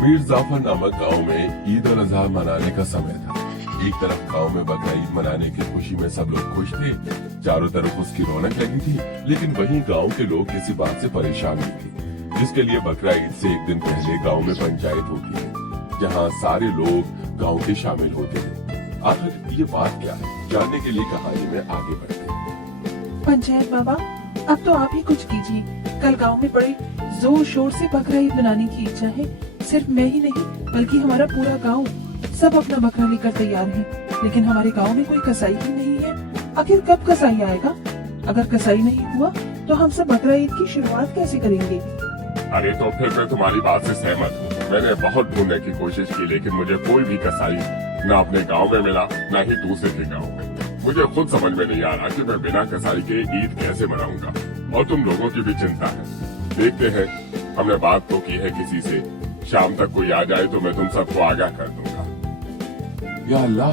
मीर जाफर नामक गांव में ईद उल अजहा मनाने का समय था। एक तरफ गांव में बकरा ईद मनाने की खुशी में सब लोग खुश थे, चारों तरफ उसकी रौनक लगी थी। लेकिन वहीं गांव के लोग किसी बात से परेशान भी थे, जिसके लिए बकरा ईद से एक दिन पहले गांव में पंचायत होती है, जहां सारे लोग गांव के शामिल होते हैं। आखिर ये बात क्या है, जानने के लिए कहानी में आगे बढ़ते हैं। पंचायत बाबा, अब तो आप ही कुछ कीजिए। कल गांव में बड़े जोर शोर से बकरा ईद मनाने की इच्छा है। सिर्फ मैं ही नहीं बल्कि हमारा पूरा गांव, सब अपना बकरा लेकर तैयार है। लेकिन हमारे गांव में कोई कसाई ही नहीं है। आखिर कब कसाई आएगा? अगर कसाई नहीं हुआ तो हम सब बकरा ईद की शुरुआत कैसे करेंगे? अरे तो फिर मैं तुम्हारी बात से सहमत हूँ। मैंने बहुत ढूंढने की कोशिश की, लेकिन मुझे कोई भी कसाई न अपने गांव में मिला, न ही दूसरे के गांव में। मुझे खुद समझ में नहीं आ रहा कि मैं बिना कसाई के ईद कैसे मनाऊंगा। और तुम लोगों की भी चिंता है। देखते हैं, हमने बात तो की है किसी से, शाम तक कोई आ जाए तो मैं तुम सबको आगाह कर दूंगा। या अल्लाह,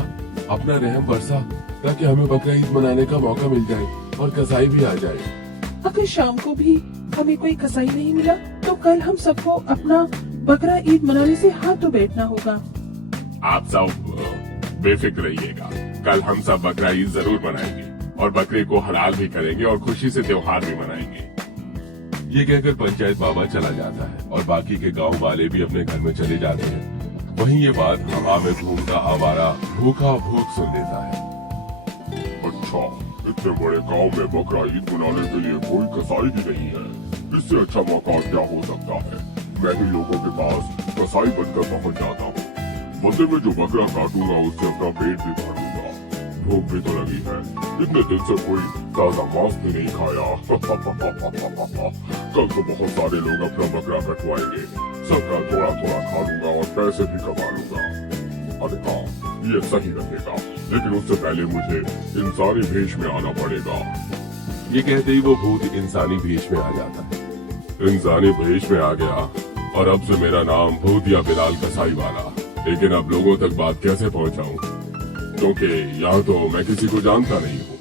अपना रहम बरसा ताकि हमें बकरा ईद मनाने का मौका मिल जाए और कसाई भी आ जाए। अगर शाम को भी हमें कोई कसाई नहीं मिला तो कल हम सबको अपना बकरा ईद मनाने से हाथ धो बैठना होगा। आप सब बेफिक्र रहिएगा, कल हम सब बकरा ईद जरूर मनाएंगे और बकरे को हलाल भी करेंगे और खुशी से त्योहार भी मनाएंगे। ये कहकर पंचायत बाबा चला जाता है और बाकी के गांव वाले भी अपने घर में चले जाते हैं। वहीं ये बात हवा में घूमता आवारा भूखा भूख सुन लेता है। अच्छा, इतने बड़े गांव में बकरा ईद मनाने के लिए कोई कसाई भी नहीं है। इससे अच्छा मौका क्या हो सकता है? मैं ही लोगों के पास कसाई बनकर पहुंच जाता हूँ। बदले में जो बकरा काटूंगा उससे अपना पेट भी भर लूंगा। भूख भी तो लगी है, इतने दिन से कोई ताजा मांस भी नहीं खाया। कल तो बहुत सारे लोग अपना बकरा कटवाएंगे, सबका थोड़ा थोड़ा खा लूंगा और पैसे भी कमा लूंगा। अरे हाँ, ये सही रहेगा, लेकिन उससे पहले मुझे इंसानी भेष में आना पड़ेगा। ये कहते ही वो भूत इंसानी भेष में आ जाता है। इंसानी भेष में आ गया और अब से मेरा नाम भूत या बिलाल कसाई वाला। लेकिन अब लोगों तक बात कैसे पहुंचाऊं? क्योंकि यहाँ तो मैं किसी को जानता नहीं हूँ।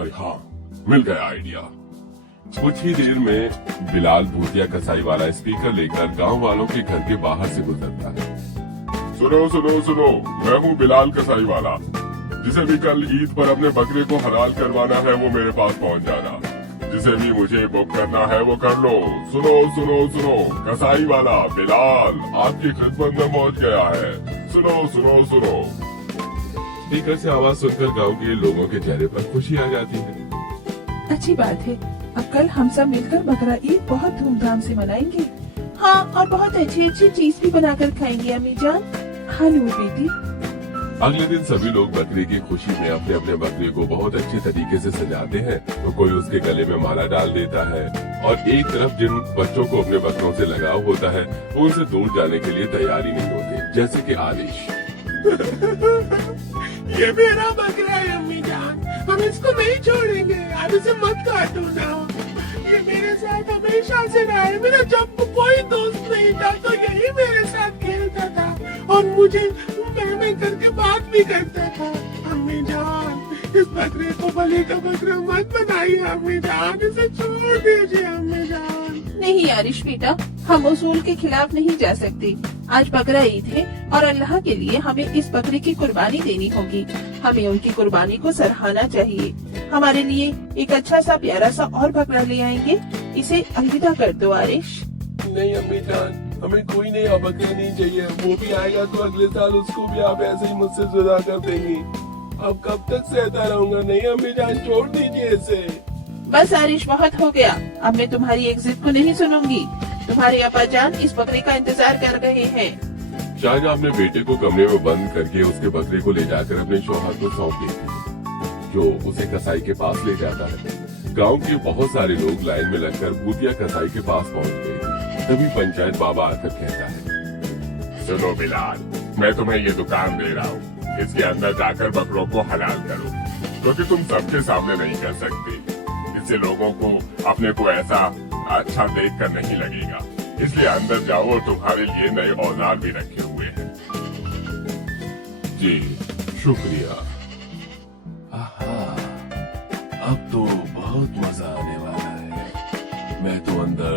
अरे हाँ, मिल गया आइडिया। कुछ ही देर में बिलाल भूतिया कसाई वाला स्पीकर लेकर गांव वालों के घर के बाहर से गुजरता है। सुनो सुनो सुनो, मैं हूँ बिलाल कसाई वाला। जिसे भी कल ईद पर अपने बकरे को हलाल करवाना है वो मेरे पास पहुँच जाना। जिसे भी मुझे बुक करना है वो कर लो। सुनो सुनो सुनो, कसाई वाला बिलाल आपकी खिदमत में पहुँच गया है। सुनो सुनो सुनो। स्पीकर से आवाज सुनकर गांव के लोगों के चेहरे पर खुशी आ जाती है। अच्छी बात है, अब कल हम सब मिलकर बकरा ईद बहुत धूमधाम से मनाएंगे। हाँ, और बहुत अच्छी अच्छी चीज भी बनाकर खाएंगे अम्मी जान। हाँ लो बेटी। अगले दिन सभी लोग बकरे की खुशी में अपने अपने बकरे को बहुत अच्छे तरीके से सजाते हैं। तो कोई उसके गले में माला डाल देता है और एक तरफ जिन बच्चों को अपने बकरों से लगाव होता है वो उनसे दूर जाने के लिए तैयार ही नहीं होते, जैसे कि आलिश। ये मेरा बकरा है अम्मी जान, हम इसको नहीं छोड़ेंगे। आप इसे मत काटो ना, ये मेरे साथ हमेशा से रहा है। मेरा जब कोई दोस्त नहीं था तो यही मेरे साथ खेलता था और मुझे मैं करके बात भी करता था। अम्मी जान, इस बकरे को बलि का बकरा मत बनाइए अम्मी जान, इसे छोड़ दीजिए अम्मी जान। नहीं आरिश बेटा, हम उसूल के खिलाफ नहीं जा सकते। आज बकरा ईद है और अल्लाह के लिए हमें इस बकरे की कुर्बानी देनी होगी। हमें उनकी कुर्बानी को सराहना चाहिए। हमारे लिए एक अच्छा सा प्यारा सा और बकरा ले आएंगे। इसे अलविदा कर दो आरिश। नहीं अम्मी जान, हमें कोई नया बकरा नहीं चाहिए। वो भी आएगा तो अगले साल उसको भी आप ऐसे ही मुझसे जुदा कर देंगी। अब कब तक सहता रहूंगा? नहीं अम्मी जान, छोड़ दीजिए इसे। बस आरिश, बहुत हो गया। अब मैं तुम्हारी एक जिद को नहीं सुनूंगी। तुम्हारे अब्बा जान इस बकरे का इंतजार कर रहे हैं। शाहजहां अपने बेटे को कमरे में बंद करके उसके बकरे को ले जाकर अपने शौहर को सौंप देती है, जो उसे कसाई के पास ले जाता है। गांव के बहुत सारे लोग लाइन में लगकर भूतिया कसाई के पास पहुंच गए। तभी पंचायत बाबा आकर कहता है, सुनो बिलाल, मैं तुम्हें ये दुकान दे रहा हूँ। इसके अंदर जाकर बकरों को हलाल करो, क्योंकि तुम सबके सामने नहीं कर सकते। इससे लोगों को अपने को ऐसा अच्छा देखकर नहीं लगेगा। इसलिए अंदर जाओ और तुम्हारे लिए नए औजार भी रखे हुए हैं। जी शुक्रिया। आहा, अब तो बहुत मजा आने वाला है। मैं तो अंदर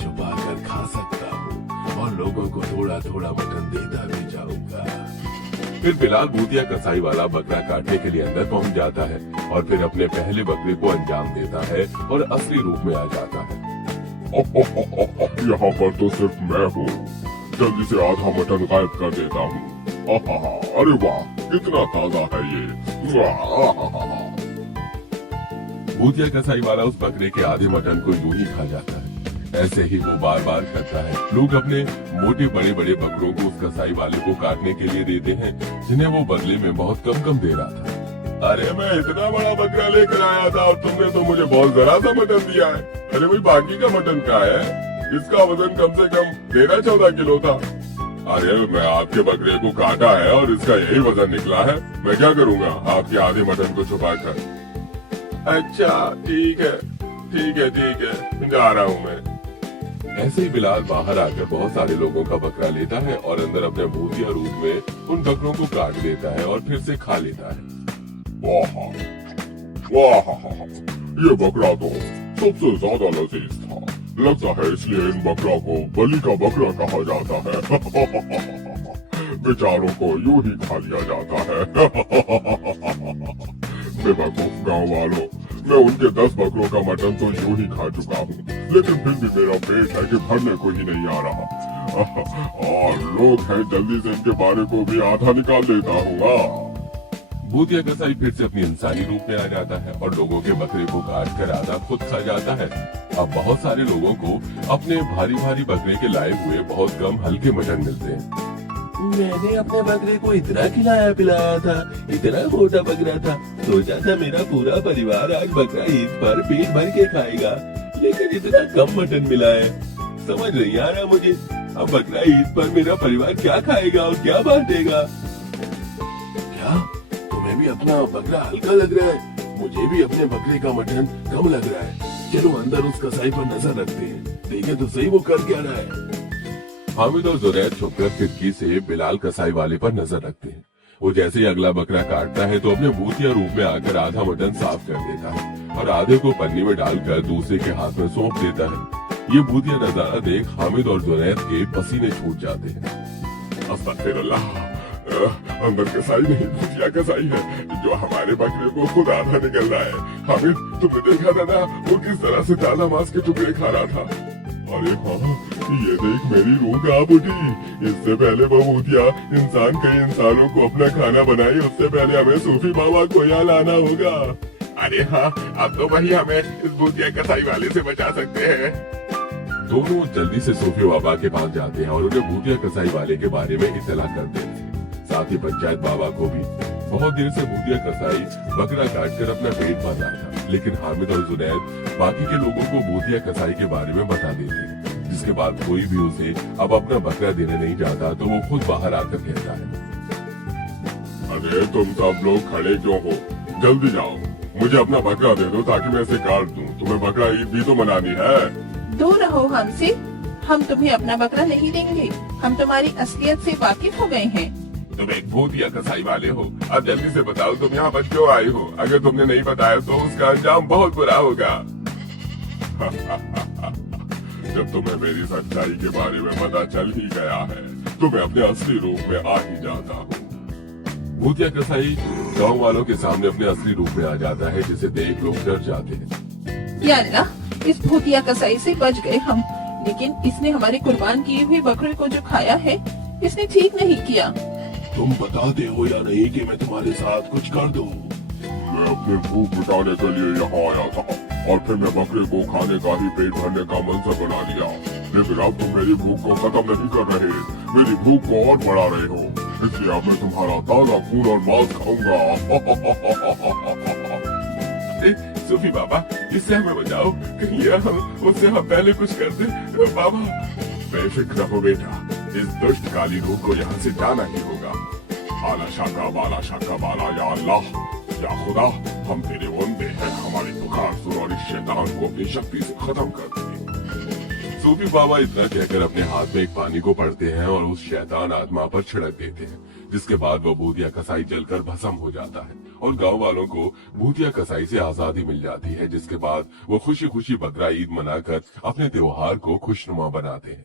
छुपा कर खा सकता हूँ और लोगों को थोड़ा थोड़ा मटन देता भी जाऊंगा। फिर बिलाल भूतिया कसाई वाला बकरा काटने के लिए अंदर पहुंच जाता है और फिर अपने पहले बकरे को अंजाम देता है और असली रूप में आ जाता है। यहाँ पर तो सिर्फ मैं हूँ। जल्दी से आधा मटन गायब कर देता हूँ। अरे वाह, कितना ताजा है ये। भूतिया कसाई वाला उस बकरे के आधे मटन को यूं ही खा जाता है। ऐसे ही वो बार बार करता है। लोग अपने मोटे बड़े बड़े बकरों को उस कसाई वाले को काटने के लिए देते हैं, जिन्हें वो बदले में बहुत कम कम दे रहा था। अरे मैं इतना बड़ा बकरा लेकर आया था और तुमने तो मुझे बहुत जरा सा मटन दिया है। अरे भाई, बाकी का मटन क्या है? इसका वजन कम से कम 13-14 किलो था। अरे मैं आपके बकरे को काटा है और इसका यही वजन निकला है। मैं क्या करूँगा आपके आधे मटन को छुपा कर? अच्छा ठीक है, जा रहा हूँ मैं। ऐसे ही बिलाल बाहर आकर बहुत सारे लोगों का बकरा लेता है और अंदर अपने भूतिया रूप में उन बकरों को काट देता है और फिर से खा लेता है। वाह वाह, ये बकरा तो सबसे ज्यादा लजीज था। लगता है इसलिए इन बकरा को बलि का बकरा कहा जाता है। बेचारों को यूं ही खा लिया जाता है। बेवकूफ गाँव वालों, मैं उनके 10 बकरों का मटन तो यूं ही खा चुका हूँ, लेकिन फिर भी मेरा पेट है कि भरने को ही नहीं आ रहा। और लोग हैं, जल्दी से इनके बारे को भी आधा निकाल देता हूँ। भूतिया कसाई फिर से अपनी इंसानी रूप में आ जाता है और लोगों के बकरे को काट कर आधा खुद खा जाता है। अब बहुत सारे लोगों को अपने भारी भारी बकरे के लाए हुए बहुत कम हल्के मटन मिलते हैं। मैंने अपने बकरे को इतना खिलाया पिलाया था, इतना मोटा बकरा था, सोचा था मेरा पूरा परिवार आज बकरा ईद पर पेट भर के खाएगा, लेकिन इतना कम मटन मिला है। समझ नहीं आ रहा मुझे, अब बकरा ईद पर मेरा परिवार क्या खाएगा और क्या बांटेगा। क्या तुम्हें भी अपना बकरा हल्का लग रहा है? मुझे भी अपने बकरे का मटन कम लग रहा है। चलो अंदर उस कसाई पर नजर रखते हैं, देखें तो सही वो कर क्या रहा है। हामिद और जुनैद छुपकर खिड़की से बिलाल कसाई वाले पर नजर रखते हैं। वो जैसे ही अगला बकरा काटता है तो अपने भूतिया रूप में आकर आधा मटन साफ कर देता है और आधे को पन्नी में डालकर दूसरे के हाथ में सौंप देता है। ये भूतिया नजारा देख हामिद और जुनैद के पसीने छूट जाते हैं। अस्तगफिरुल्लाह, अंदर कसाई नहीं भूतिया कसाई है जो हमारे बकरे को खुद आधा निकल रहा है। हामिद, तुमने देखा था ना वो किस तरह से ताजा मांस के टुकड़े खा रहा था? अरे हाँ, ये देख मेरी रूह कांप उठी। इससे पहले वो भूतिया इंसान कई इंसानों को अपना खाना बनाए, उससे पहले हमें सूफी बाबा को यहाँ लाना होगा। अरे हाँ, अब तो वही हमें इस भूतिया कसाई वाले से बचा सकते हैं। दोनों जल्दी से सूफी बाबा के पास जाते हैं और उन्हें भूतिया कसाई वाले के बारे में इत्तला कर देते हैं, साथ ही पंचायत बाबा को भी। बहुत देर से भूतिया कसाई बकरा काटकर अपना पेट भर रहा था, लेकिन हामिद और जुनैद बाकी के लोगों को भूतिया कसाई के बारे में बता देते हैं, जिसके बाद कोई भी उसे अब अपना बकरा देने नहीं जाता तो वो खुद बाहर आकर कहता है, अरे तुम सब लोग खड़े क्यों हो? जल्दी जाओ, मुझे अपना बकरा दे दो ताकि मैं इसे काट दूं। तुम्हें बकरा ईद भी तो मनानी है। दूर रहो हमसे, हम तुम्हें अपना बकरा नहीं देंगे। हम तुम्हारी असलियत से वाकिफ हो गए हैं। तुम एक भूतिया कसाई वाले हो। अब जल्दी से बताओ तुम यहाँ पर क्यों आए हो? अगर तुमने नहीं बताया तो उसका अंजाम बहुत बुरा होगा। जब तुम्हें मेरी सच्चाई के बारे में पता चल ही गया है तो मैं अपने असली रूप में आ ही जाता हूँ। भूतिया कसाई गांव वालों के सामने अपने असली रूप में आ जाता है, जिसे देख लोग डर जाते हैं। या अल्लाह, इस भूतिया कसाई से बच गए हम, लेकिन इसने हमारे कुर्बान किए हुए बकरे को जो खाया है, इसने ठीक नहीं किया। तुम बताते हो या नहीं कि मैं तुम्हारे साथ कुछ कर दूं? मैं अपनी भूख मिटाने के लिए यहाँ आया था और फिर मैं बकरे को खाने का ही पेट भरने का मंजर बना लिया, लेकिन अब तुम मेरी भूख को खत्म नहीं कर रहे, मेरी भूख को और बढ़ा रहे हो। इसलिए अब मैं तुम्हारा ताजा खून और मांस खाऊंगा। सूफी बाबा, इससे हमें बचाओ, कहीं उससे हम पहले कुछ कर दे। बाबा बेफिक्र हो बेटा, इस दुष्ट काली रूह को यहाँ से जाना ही होगा। आला शाका बाला या अल्लाह, या खुदा, हम तेरे बंदे हैं, हमारी पुकार सुन और इस शैतान को अपनी शक्ति से खत्म कर दे। सूफी बाबा इतना कहकर अपने हाथ में एक पानी को पढ़ते हैं और उस शैतान आत्मा पर छिड़क देते हैं, जिसके बाद वो भूतिया कसाई जलकर भस्म हो जाता है और गांव वालों को भूतिया कसाई से आजादी मिल जाती है, जिसके बाद वो खुशी खुशी बकरा ईद मनाकर अपने त्योहार को खुशनुमा बनाते हैं।